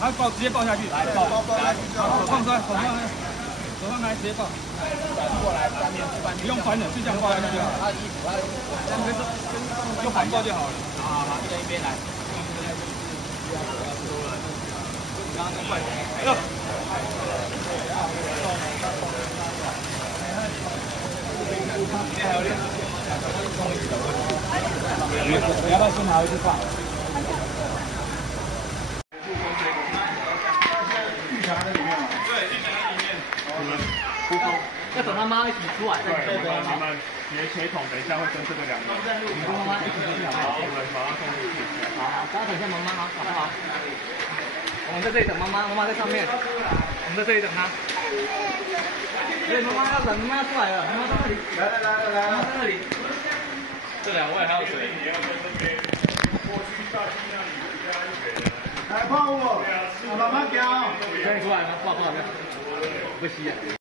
好，抱直接抱下去，来，抱，手放开，手放开，直接抱。过来，不用翻了，就这样抱下去就好了。就反抱就好了。好，一边来。刚刚那快点，哎呦！今天还有练。你要不要先拿回去放？ 要等他妈一起出来。对，你们血统等一下会跟这个两个。你跟妈妈一起出去好不好？我们马上送进去。好，大家等一下妈妈好，好不好？我们在这里等妈妈，妈妈在上面。我们在这里等她。对，妈妈要等，妈妈要出来了，妈妈在那里。来，妈妈在那里。这两位还有谁？来泡我，慢慢教。可以出来吗？不好，不吸。